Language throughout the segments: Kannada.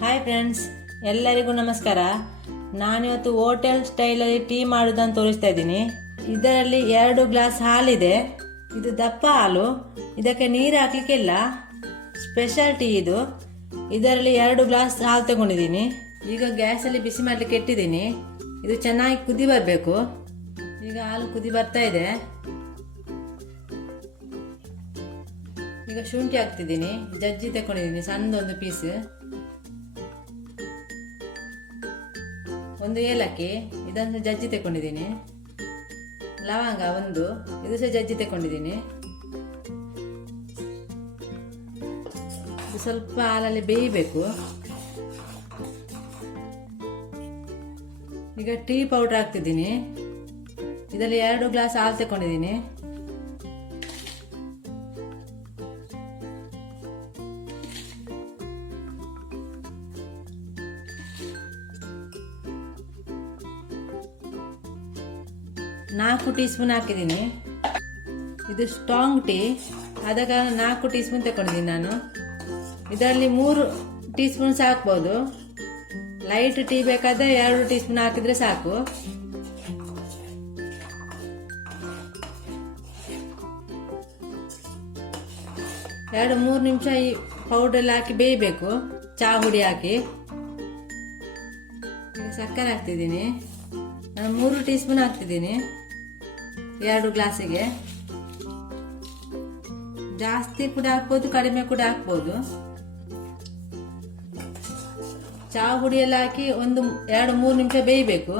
ಹಾಯ್ ಫ್ರೆಂಡ್ಸ್, ಎಲ್ಲರಿಗೂ ನಮಸ್ಕಾರ. ನಾನಿವತ್ತು ಹೋಟೆಲ್ ಸ್ಟೈಲಲ್ಲಿ ಟೀ ಮಾಡೋದನ್ನು ತೋರಿಸ್ತಾ ಇದ್ದೀನಿ. ಇದರಲ್ಲಿ 2 ಗ್ಲಾಸ್ ಹಾಲಿದೆ. ಇದು ದಪ್ಪ ಹಾಲು, ಇದಕ್ಕೆ ನೀರು ಹಾಕ್ಲಿಕ್ಕಿಲ್ಲ. ಸ್ಪೆಷಲ್ ಟೀ ಇದು. ಇದರಲ್ಲಿ 2 ಗ್ಲಾಸ್ ಹಾಲು ತಗೊಂಡಿದ್ದೀನಿ. ಈಗ ಗ್ಯಾಸಲ್ಲಿ ಬಿಸಿ ಮಾಡಲಿಕ್ಕೆ ಇಟ್ಟಿದ್ದೀನಿ. ಇದು ಚೆನ್ನಾಗಿ ಕುದಿ ಬರಬೇಕು. ಈಗ ಹಾಲು ಕುದಿ ಬರ್ತಾ ಇದೆ. ಈಗ ಶುಂಠಿ ಹಾಕ್ತಿದ್ದೀನಿ. ಜಜ್ಜಿ ತಗೊಂಡಿದ್ದೀನಿ, ಸಣ್ಣದೊಂದು ಪೀಸ್. ಒಂದು ಏಲಕ್ಕಿ, ಇದನ್ನು ಜಜ್ಜಿ ತಗೊಂಡಿದ್ದೀನಿ. ಲವಂಗ ಒಂದು, ಇದು ಸಹ ಜಜ್ಜಿ ತಗೊಂಡಿದ್ದೀನಿ. ಇದು ಸ್ವಲ್ಪ ಹಾಲಲ್ಲಿ ಬೇಯಬೇಕು. ಈಗ ಟೀ ಪೌಡರ್ ಹಾಕ್ತಿದ್ದೀನಿ. ಇದರಲ್ಲಿ 2 ಗ್ಲಾಸ್ ಹಾಲು ತಗೊಂಡಿದ್ದೀನಿ. ನಾಲ್ಕು ಟೀ ಸ್ಪೂನ್ ಹಾಕಿದ್ದೀನಿ. ಇದು ಸ್ಟ್ರಾಂಗ್ ಟೀ, ಆದ ಕಾರಣ 4 ಟೀ ಸ್ಪೂನ್ ತಗೊಂಡಿದ್ದೀನಿ ನಾನು. ಇದರಲ್ಲಿ 3 ಟೀ ಸ್ಪೂನ್ ಹಾಕ್ಬೋದು. ಲೈಟ್ ಟೀ ಬೇಕಾದ್ರೆ 2 ಟೀ ಸ್ಪೂನ್ ಹಾಕಿದ್ರೆ ಸಾಕು. ಎರಡು 3 ನಿಮಿಷ ಈ ಪೌಡರ್ ಹಾಕಿ ಬೇಯಬೇಕು, ಚಹಾ ಹುಡಿ ಹಾಕಿ. ಸಕ್ಕರೆ ಹಾಕ್ತಿದ್ದೀನಿ. ನಾನು 3 ಟೀ ಸ್ಪೂನ್ ಹಾಕ್ತಿದ್ದೀನಿ 2 ಗ್ಲಾಸಿಗೆ. ಜಾಸ್ತಿ ಕೂಡ ಹಾಕ್ಬೋದು, ಕಡಿಮೆ ಕೂಡ ಹಾಕ್ಬೋದು. ಚಹಾ ಹುಡಿ ಎಲ್ಲ ಹಾಕಿ 2-3 ನಿಮಿಷ ಬೇಯಬೇಕು.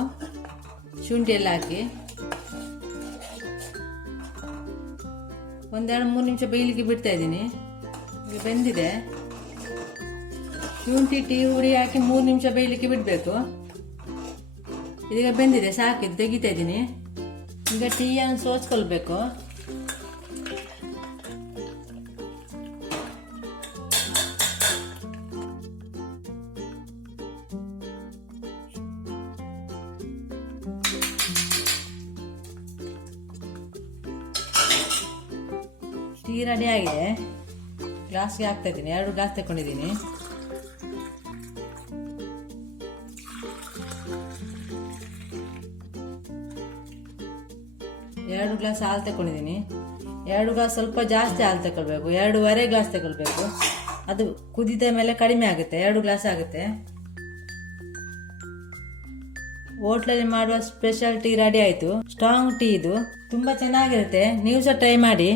ಶುಂಠಿ ಎಲ್ಲ ಹಾಕಿ 1-2-3 ನಿಮಿಷ ಬೇಯಲಿಕ್ಕೆ ಬಿಡ್ತಾ ಇದ್ದೀನಿ. ಈಗ ಬೆಂದಿದೆ. ಶುಂಠಿ ಟೀ ಹುಡಿ ಹಾಕಿ 3 ನಿಮಿಷ ಬೇಯಲಿಕ್ಕೆ ಬಿಡಬೇಕು. ಇದೀಗ ಬೆಂದಿದೆ, ಸಾಕಿದ್ದು ತೆಗಿತಾ ಇದ್ದೀನಿ. ಈಗ ಟೀಯನ್ನು ಸೋಸ್ಕೊಳ್ಬೇಕು. ಟೀ ರೆಡಿ ಆಗಿದೆ. ಗ್ಲಾಸ್ಗೆ ಹಾಕ್ತಾ ಇದ್ದೀನಿ. 2 ಗ್ಲಾಸ್ ತಗೊಂಡಿದ್ದೀನಿ. ಎರಡು ಗ್ಲಾಸ್ ಹಾಲು ತಗೊಂಡಿದ್ದೀನಿ. 2 ಗ್ಲಾಸ್ ಸ್ವಲ್ಪ ಜಾಸ್ತಿ ಹಾಲು ತಗೊಳ್ಬೇಕು. 2.5 ಗ್ಲಾಸ್ ತಗೊಳ್ಬೇಕು. ಅದು ಕುದಿದ ಮೇಲೆ ಕಡಿಮೆ ಆಗುತ್ತೆ, 2 ಗ್ಲಾಸ್ ಆಗುತ್ತೆ. ಹೋಟ್ಲಲ್ಲಿ ಮಾಡುವ ಸ್ಪೆಷಲ್ ಟೀ ರೆಡಿ ಆಯಿತು. ಸ್ಟ್ರಾಂಗ್ ಟೀ ಇದು, ತುಂಬ ಚೆನ್ನಾಗಿರುತ್ತೆ. ನೀವು ಸಹ ಟ್ರೈ ಮಾಡಿ.